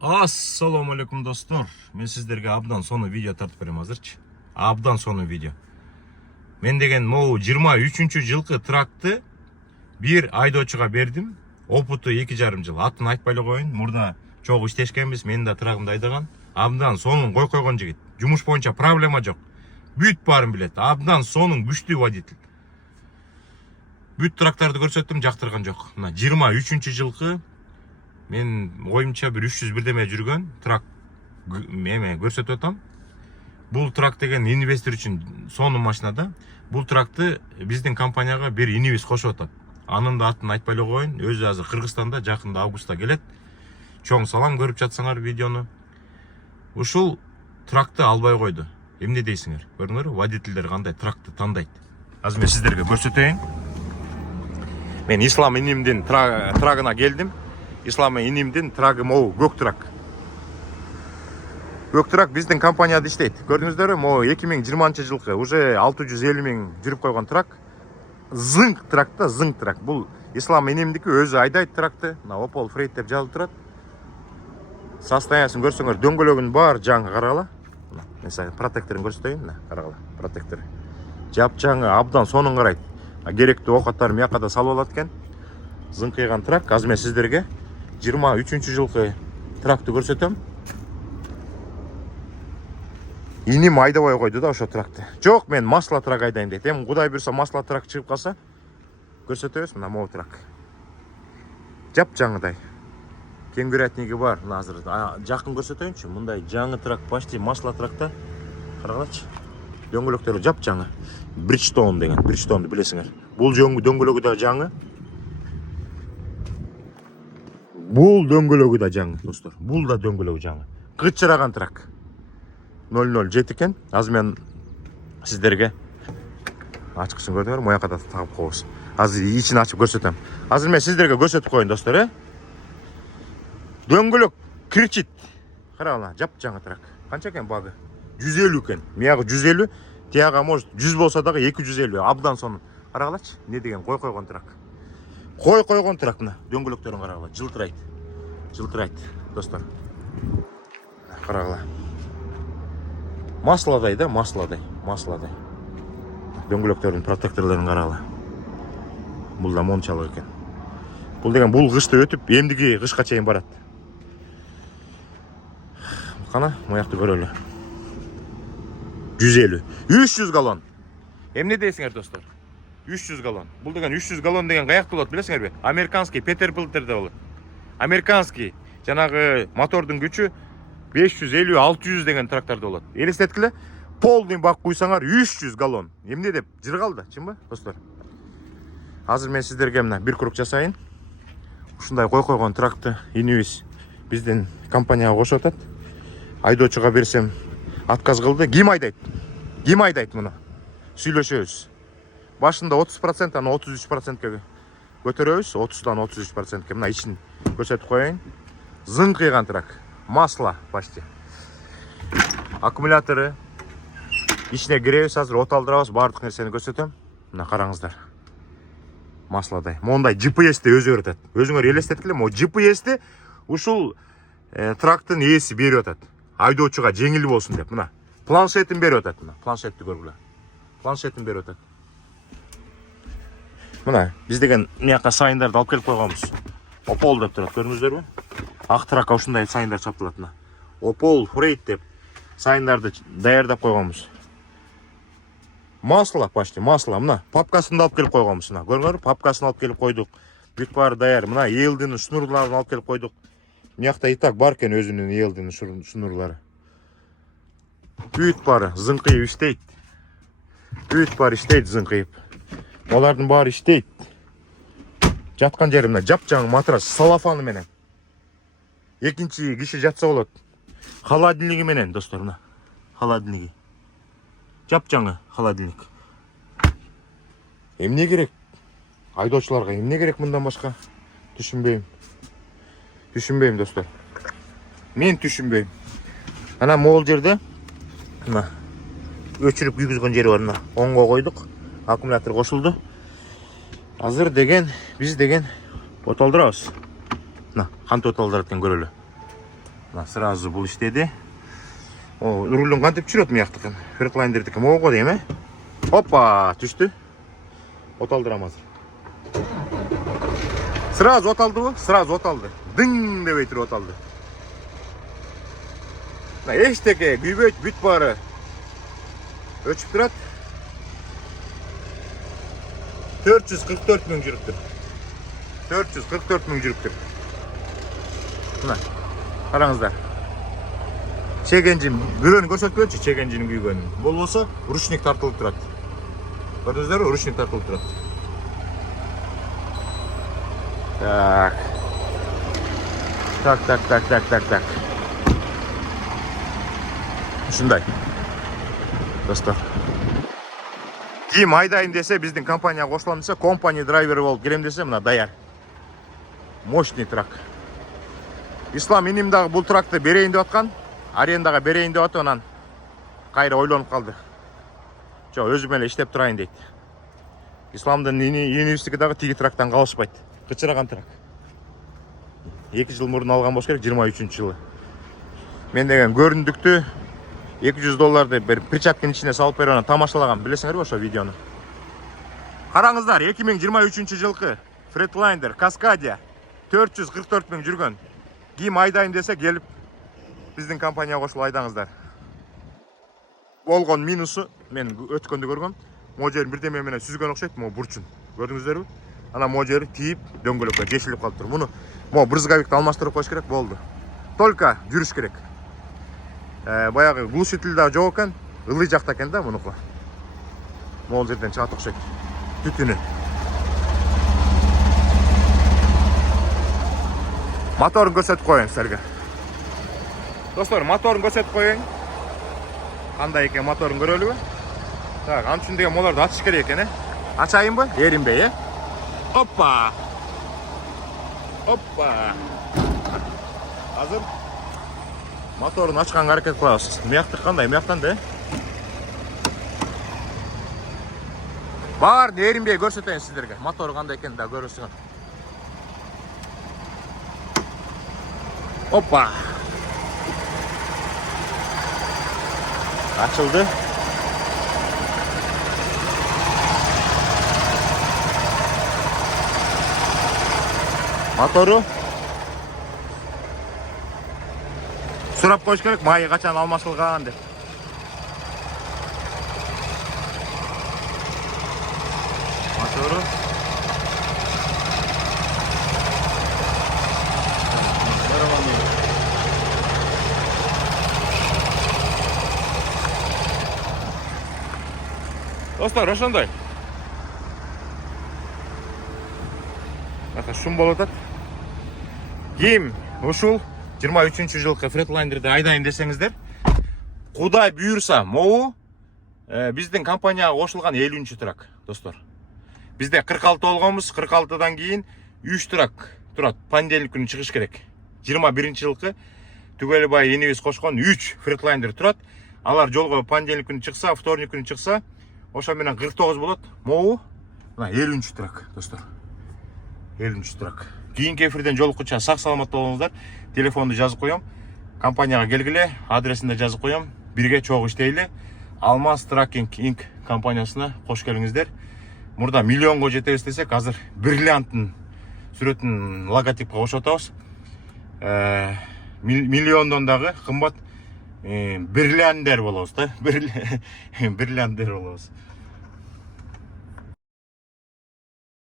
Assalamu alaikum dostlar. Men sizlerge abdan sonu video tartып берем азырчы. Abdan sonu video. Мен деген могу 23 жылкы тракты бир айдоочуга бердим. Опуту 2,5 жыл. Атын айтпай эле коеюн. Мурда чогуу иштешкенбиз. Мен да трагымды айдаган. Абдан сонун койгон жигит. Жумуш боюнча проблема жок. Бүт баарын билет. Абдан сонун күчтүү водитель. Бүт трактарды көрсөттүм, жактырган жок. Мына 23 жылкы мен оюмча бир 300 бирдеме жүргөн трак көрсөтүп атам. Бул трак деген инвестор үчүн сонун машина да. Бул тракты биздин компанияга бир инвиз кошуп атат. Анын да атын айтпай эле коеюн. Өзү азыр Кыргызстанда, жакында августта келет. Чоң салам, көрүп жатсаңар видеону. Ушул тракты албай койду. Эмне дейсиңер? Көрүңөр, водительдер кандай тракты тандайт. Азыр мен сиздерге көрсөтөйүн. Мен Ислам инимдин трагына келдим. Ислам инимдин трагы могу көк трак. Көк трак биздин компанияда иштейт. Көрдүңүздөрбү? Могу 2020 жылкы уже 650 миң жүрүп койгон трак. Зыңк трак да, зыңк трак. Бул Ислам инимдики, өзү айдайт тракты. Мына Opel Freight деп жазылып турат. Состояниясын көрсөңөр, дөңгөлөгүн бар жаңы, карагыла. Мен сага протекторун көрсөтөйүн, мына карагыла, протектор. Жапжаңы, абдан сонун карайт. Керектүү оокаттарын мияка да салып алат экен. Зыңкыйган трак. Азыр мен сиздерге 23 жылкы тракты көрсөтөм. Иним айдабай койду да ошо тракты. Жок, мен масла трак айдайм дейт. Эми Кудай буйрса масла трак чыгып калса көрсөтөбүз. Мына могу трак. Жапжаңыдай. Кеңгүрөтниги бар. Мына азыр жакын көрсөтөйүнчү. Мындай жаңы трак, почти масла тракта. Карагылачы. Дөңгөлөктөрү жапжаңы. Bridgestone деген. Bridgestone'ду билесиңер. Бул дөңгөлөгү да жаңы. Бул дөңгөлөгү да жаңы, достор. Бул да дөңгөлөгү жаңы. Кычыраган трак. 007 экен. Азыр мен сиздерге ачкычын көрдүңөр, мояка да тагып коебуз. Азыр ичин ачып көрсөтөм. Азыр мен сиздерге көрсөтүп коеюн, достор, Дөңгөлөк кричит. Карагыла, жапжаңы трак. Канча экен багы? 150 экен. Миягы 150, тияга может 100 болсо дагы 250. Абдан сонун. Карагылачы, не деген койгон трак. Койгон трак мына. Дөңгөлөктөрүн карагыла, жылтырайт. Жылтырайт, достор. Карагыла. Масладай да, масладай. Дөңгөлөктөрүн, протекторлорун карагыла. Бул да мончалык экен. Бул деген бул кышты өтүп, эмдиги кышка чейин барат. Кана, моякты көрөлү. 150, 300 галлон. Эмне дейсиңер, достор? 300 галлон. Бул деген 300 галлон деген каякта болот, билесиңерби? Американский Петербилтерде болот. Американский жанагы мотордун күчү 550-600 деген трактарда болот. Элестеткиле, полный бак куйсаңар 300 галлон. Эмне деп жыргалды, чынбы, достор? Азыр мен сиздерге мына бир круг жасайын. Ушундай койгон тракты инибиз биздин компанияга кошуп атат. Айдоочуга берсем отказ кылды. Ким айдайт муну? Сүйлөшөбүз. Башында 30%, аны 33%ке көтөрөбүз. 30-дан 33%ке. Мына ичин көрсөтүп коеюн. Зыңкыйган трак. Масло почти. Аккумулятору ичине киребиз, азыр от алдырабыз, баардык нерсени көрсөтөм. Мына караңыздар. Масладай. Мондай GPS-ти өзү өтөт. Өзүңөр элестеткиле, мо GPS-ти ушул трактын ээси берип атат. Айдоочуга жеңил болсун деп. Мына планшетин берип атат, мына. Планшетти көргүлө. Планшетин берип атат. Мына биз деген мияка сайындарды алып келип койгонбуз. Opel деп турат, көрдүңүздөрбү? Ак тракка ушундай сайындар чаптылат, мына. Opel Freight деп сайындарды даярдап койгонбуз. Масло почти, масло. Мына папкасын да алып келип койгонбуз, мына. Көрүңөр, папкасын алып келип койдук. Бүт баары даяр. Мына ELD-нин шнурларын алып келип койдук. Мыякта итак бар экен өзүнүн ELD-нин шнурлары. Бүт баары зыңкыйып иштейт. Бүт баары иштейт зыңкыйып. Олардын баары иштейт. Жаткан жери мына жапжаңы матрас салафаны менен. Экинчи киши жатса болот. Холодильниги менен, достор, мына. Холодильниги. Жапжаңы холодильник. Эмне керек? Айдоочуларга эмне керек мындан башка? Түшүнбөйм. Түшүнбөйм, достор. Мен түшүнбөйм. Ана могул жерде мына өчүрүп күйгүзгөн жери бар, мына. Оңго койдук. Аккумулятор кошулду. Азыр биз деген от алдырабыз. Мына, кантип от алдырат экен көрөлү. Мына сразу бул иштеди. О, рулун кантип түшүрөт мыяктыкын? Фретлайндердики могу дейм, э? Опа, түштү. Оталдырам азыр. Сразу оталдыбы? Сразу оталды. Дың дебей туруп оталды. Эчтеке күйбөйт, бүт баары өчүп турат. 444 миң жүрүптүр. 444 миң жүрүптүр. Мына, караңыздар. Чегенжин бирөөнү көрсөткөнчү, чегенжинин күйгөнүн. Болбосо ручник тартылып турат. Көрдүңүздөрбү? Ручник тартылып турат. Так. Ушундай. Достор. Ким айдайын десе, биздин компанияга кошулам десе, компания драйвери болуп келем десе, мына даяр. Мощный трак. Ислам иним дагы бул тракты берейин деп аткан, арендага берейин деп атып, анан кайра ойлонуп калды. Жок, өзүм эле иштеп турайын дейт. Исламдын инибиздики дагы тиги трактан калышпайт. Кычыраган трак. 2 жыл мурун алган болуш керек, 23-жылы. Мен деген көрүндүктү $200 bir причаптын ичине салып берип анан тамашалаган. Билесиңерби ошо видеону? Караңыздар, 2023-жылкы Freightliner Cascadia 444 миң жүргөн. Ким айдайын десе, келип биздин компанияга кошулуп айдаңыздар. Болгон минусу, мен өткөндө көргөм. Могу жерин бирдеме менен сүзгөн окшойт, могу бурчун. Көрдүңүздөрбү? Анан могу жери тийип, дөңгөлөккө жешилип калыптыр. Муну могу брызговикти алмаштырып коюш керек, болду. Только жүрүш керек. Баягы глушитель да жок экен, ылый жакта экен да мунуку. Могул жерден чыгат окшойт. Түтүнү. Моторун көрсөтүп коеюн силерге. Достор, моторун көрсөтүп коеюн. Кандай экен моторун көрөлүбү? Так, ан үчүн деген молорду ачыш керек экен, э? Ачайынбы? Эринбей, э? Опа! Азыр моторун ачканга аракет кылабыз. Мыяктык кандай? Мыяктан да, э? Баарын эринбей көрсөтөйүн сиздерге. Мотору кандай экен да көрөсүңөр. Опа! Açıldı. Motoru surap koyuş gerek, mayı kaçan almasılgan dep. Motoru Dostlar, ошондой. Шум болуп атат. Ким ушул 23-жылкы Freightliner айдайын десеңиздер, Кудай буйрса, могу биздин компанияга кошулган 50-чы трак, достор. Бизде 46 болгонбуз, 46дан кийин 3 трак турат. Понедельник күнү чыгыш керек. 21-жылкы Түгөлбай энебиз кошкон 3 Freightliner турат. Алар жолго понедельник күнү чыкса, вторник күнү чыкса, ошо менен 49 болот. Могу мына 50-чы трак, достор. 50-чы трак. Кийинки эфирден жолуккуча сак саламат болуңуздар. Телефонду жазып коем. Компанияга келгиле, адресин да жазып коем. Бирге чогуу иштейли. Алмаз Tracking Inc компаниясына кош келиңиздер. Мурда миллионго жетебиз десек, азыр бриллианттын сүрөтүн логотипке кошотобуз. Миллиондон дагы кымбат бриллиандер болобуз да. Бриллиандер болобуз.